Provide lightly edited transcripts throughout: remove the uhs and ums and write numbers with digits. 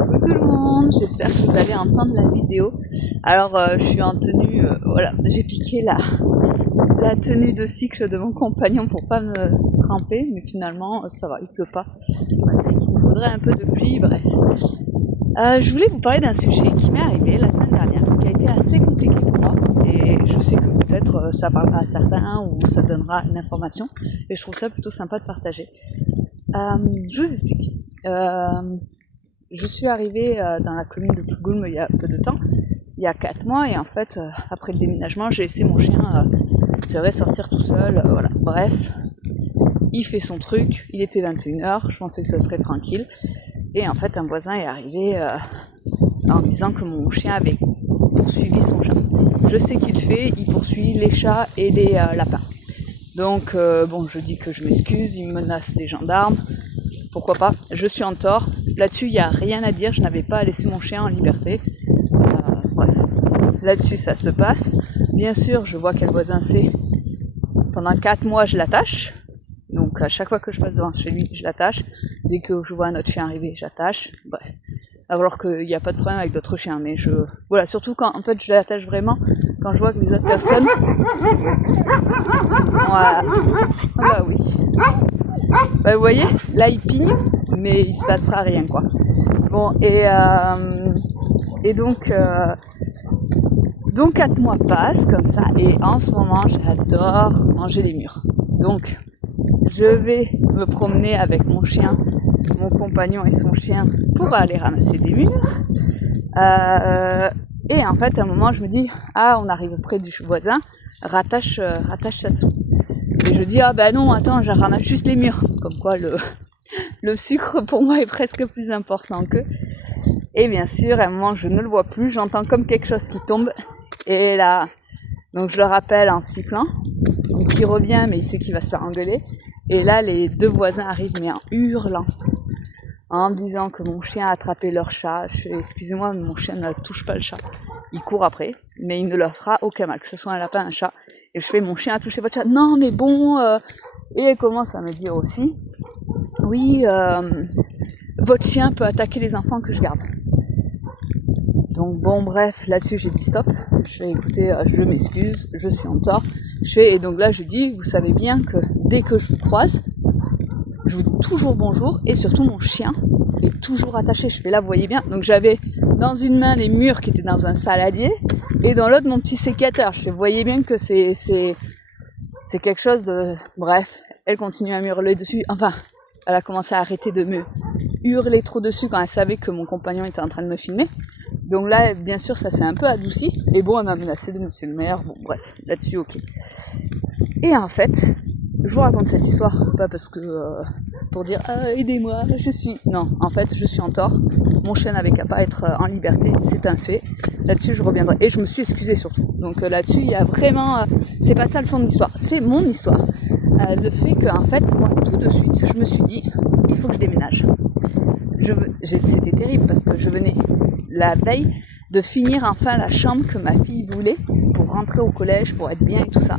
Coucou tout le monde, j'espère que vous allez entendre la vidéo. Alors je suis en tenue, voilà, j'ai piqué la tenue de cycle de mon compagnon pour pas me tremper, mais finalement ça va, il pleut pas. Il faudrait un peu de pluie, bref. Je voulais vous parler d'un sujet qui m'est arrivé la semaine dernière, qui a été assez compliqué pour moi, et je sais que peut-être ça parlera à certains ou ça donnera une information, et je trouve ça plutôt sympa de partager. Je vous explique. Je suis arrivée dans la commune de Tougoulm il y a peu de temps, il y a 4 mois, et en fait, après le déménagement, j'ai laissé mon chien, sortir tout seul, voilà. Bref, il fait son truc, il était 21h, je pensais que ça serait tranquille, et en fait, un voisin est arrivé en disant que mon chien avait poursuivi son chat. Je sais qu'il fait, il poursuit les chats et les lapins. Donc, bon, je dis que je m'excuse, il menace des gendarmes, pourquoi pas, je suis en tort. Là-dessus, il n'y a rien à dire, je n'avais pas à laisser mon chien en liberté. Bref, là-dessus, ça se passe. Bien sûr, je vois quel voisin c'est. Pendant 4 mois, je l'attache. Donc, à chaque fois que je passe devant chez lui, je l'attache. Dès que je vois un autre chien arriver, j'attache. Bref. Alors qu'il n'y a pas de problème avec d'autres chiens, mais voilà, surtout quand, en fait, je l'attache vraiment quand je vois que les autres personnes... Voilà. Bah oui. Bah, vous voyez, là, il pigne, mais il se passera rien, quoi. Bon, et donc 4 mois passent comme ça, et en ce moment, j'adore manger les mûres. Donc, je vais me promener avec mon chien, mon compagnon et son chien pour aller ramasser des mûres. Et en fait, à un moment, je me dis, on arrive près du voisin, rattache ça dessous. Et je dis, non, attends, je ramasse juste les mûres. Comme quoi, le sucre, pour moi, est presque plus important qu'eux. Et bien sûr, à un moment, je ne le vois plus, j'entends comme quelque chose qui tombe. Et là, donc je le rappelle en sifflant. Donc il revient, mais il sait qu'il va se faire engueuler. Et là, les 2 voisins arrivent, mais en hurlant, en me disant que mon chien a attrapé leur chat. Je fais, excusez-moi, mais mon chien ne touche pas le chat. Il court après, mais il ne leur fera aucun mal, que ce soit un lapin, un chat. Et je fais, mon chien a touché votre chat. Non, mais bon... Et elle commence à me dire aussi, oui, votre chien peut attaquer les enfants que je garde. Donc bon, bref, là-dessus j'ai dit stop. Je fais, écoutez, je m'excuse, je suis en tort. Et donc là je dis, vous savez bien que dès que je vous croise, je vous dis toujours bonjour, et surtout mon chien est toujours attaché. Je fais, là vous voyez bien, donc j'avais dans une main les mûres qui étaient dans un saladier, et dans l'autre mon petit sécateur. Je fais, vous voyez bien que c'est quelque chose de... Bref, elle continue à m'hurler dessus. Enfin, elle a commencé à arrêter de me hurler trop dessus quand elle savait que mon compagnon était en train de me filmer. Donc là, bien sûr, ça s'est un peu adouci. Et bon, elle m'a menacé de monsieur le maire. Bon, bref, là-dessus, ok. Et en fait, je vous raconte cette histoire, pas parce que... pour dire, aidez-moi, je suis... Non, en fait, je suis en tort. Mon chien n'avait qu'à pas être en liberté, c'est un fait. Là-dessus, je reviendrai. Et je me suis excusée surtout. Donc là-dessus, il y a vraiment... c'est pas ça le fond de l'histoire, c'est mon histoire. Le fait que, en fait, moi, tout de suite, je me suis dit, il faut que je déménage. C'était terrible parce que je venais la veille de finir enfin la chambre que ma fille voulait pour rentrer au collège, pour être bien et tout ça.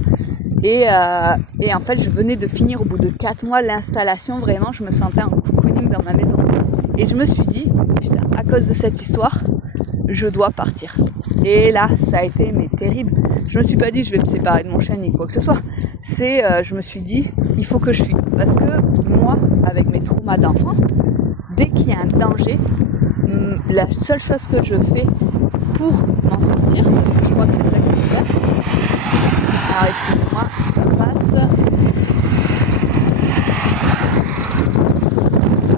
Et en fait, je venais de finir au bout de 4 mois l'installation, vraiment, je me sentais en cocooning dans ma maison. Et je me suis dit, putain, à cause de cette histoire, je dois partir. Et là, ça a été terrible. Je me suis pas dit, je vais me séparer de mon chien ni quoi que ce soit. Je me suis dit, il faut que je fuis. Parce que moi, avec mes traumas d'enfant, dès qu'il y a un danger, la seule chose que je fais pour m'en sortir, parce que je crois que c'est ça qu'il faut faire. Alors excusez-moi, ça passe.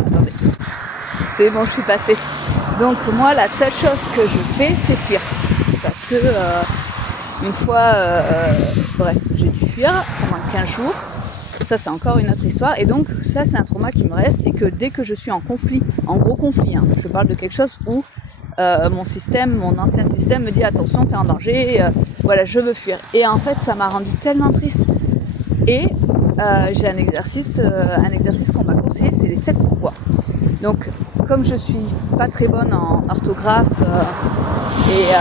Attendez. C'est bon, je suis passée. Donc moi, la seule chose que je fais, c'est fuir. Parce que une fois, bref, j'ai dû fuir pendant 15 jours. Ça, c'est encore une autre histoire. Et donc, ça, c'est un trauma qui me reste. Et que dès que je suis en conflit, en gros conflit, je parle de quelque chose où mon ancien système me dit attention, t'es en danger, voilà, je veux fuir. Et en fait, ça m'a rendu tellement triste. Et j'ai un exercice qu'on m'a conseillé, c'est les 7 pourquoi. Donc, comme je suis pas très bonne en orthographe et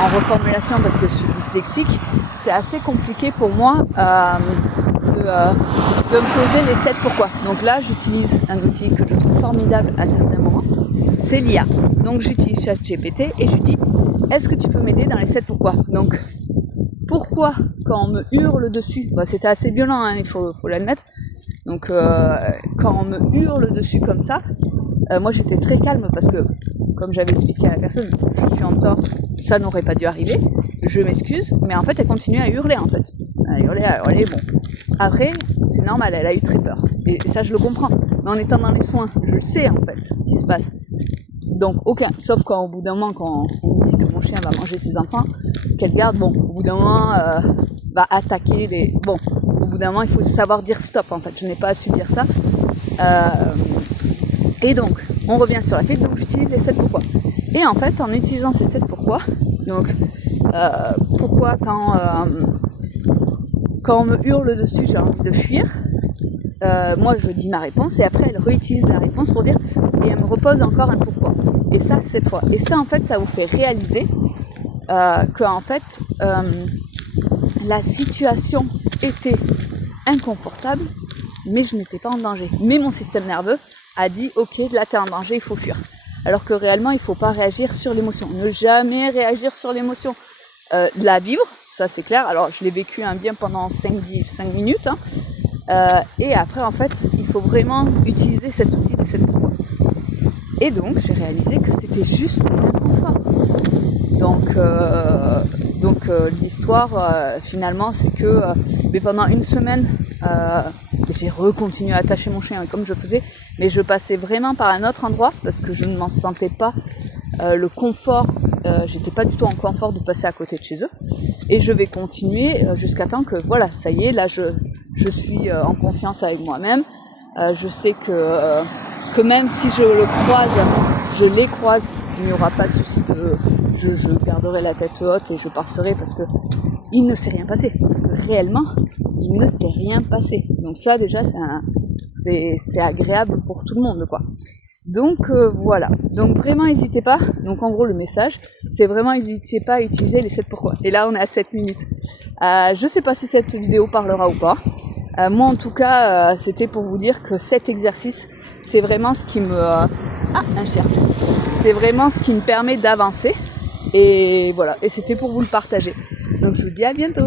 en reformulation parce que je suis dyslexique, c'est assez compliqué pour moi de me poser les 7 pourquoi. Donc là, j'utilise un outil que je trouve formidable à certains moments, c'est l'IA. Donc j'utilise ChatGPT et je dis est-ce que tu peux m'aider dans les 7 pourquoi. Donc pourquoi quand on me hurle dessus, c'était assez violent, hein, il faut l'admettre. Donc quand on me hurle dessus comme ça, moi j'étais très calme parce que comme j'avais expliqué à la personne, je suis en tort, ça n'aurait pas dû arriver, je m'excuse, mais en fait elle continue à hurler en fait. À hurler, bon. Après, c'est normal, elle a eu très peur. Et ça je le comprends. Mais en étant dans les soins, je le sais en fait ce qui se passe. Donc aucun, sauf quand au bout d'un moment, quand on me dit que mon chien va manger ses enfants, qu'elle garde, bon, au bout d'un moment, va attaquer les... Bon, au bout d'un moment, il faut savoir dire stop en fait, je n'ai pas à subir ça. Et donc, on revient sur la fille, donc j'utilise les 7 pourquoi. Et en fait, en utilisant ces 7 pourquoi, donc, pourquoi quand on me hurle dessus, j'ai envie de fuir, moi je dis ma réponse et après elle réutilise la réponse pour dire et elle me repose encore un pourquoi. Et ça 7 fois. Et ça en fait ça vous fait réaliser que en fait la situation était inconfortable mais je n'étais pas en danger. Mais mon système nerveux a dit ok là t'es en danger, il faut fuir. Alors que réellement il ne faut pas réagir sur l'émotion. Ne jamais réagir sur l'émotion. La vivre, ça c'est clair. Alors je l'ai vécu bien pendant 5 minutes. Et après en fait il faut vraiment utiliser cet outil de cette pourquoi. Et donc j'ai réalisé que c'était juste l'inconfort. Donc l'histoire finalement c'est que mais pendant une semaine j'ai recontinué à attacher mon chien comme je faisais, mais je passais vraiment par un autre endroit parce que je ne m'en sentais pas le confort, j'étais pas du tout en confort de passer à côté de chez eux. Et je vais continuer jusqu'à temps que voilà, ça y est, là je suis en confiance avec moi-même. Je sais que même si je les croise, il n'y aura pas de souci je garderai la tête haute et je passerai parce que il ne s'est rien passé. Parce que réellement, il ne s'est rien passé. Donc ça déjà c'est agréable pour tout le monde quoi. Donc voilà. Donc vraiment n'hésitez pas. Donc en gros le message, c'est vraiment n'hésitez pas à utiliser les 7 pourquoi. Et là on est à 7 minutes. Je sais pas si cette vidéo parlera ou pas. Moi en tout cas c'était pour vous dire que cet exercice c'est vraiment ce qui me un chien. C'est vraiment ce qui me permet d'avancer et voilà, et c'était pour vous le partager. Donc je vous dis à bientôt.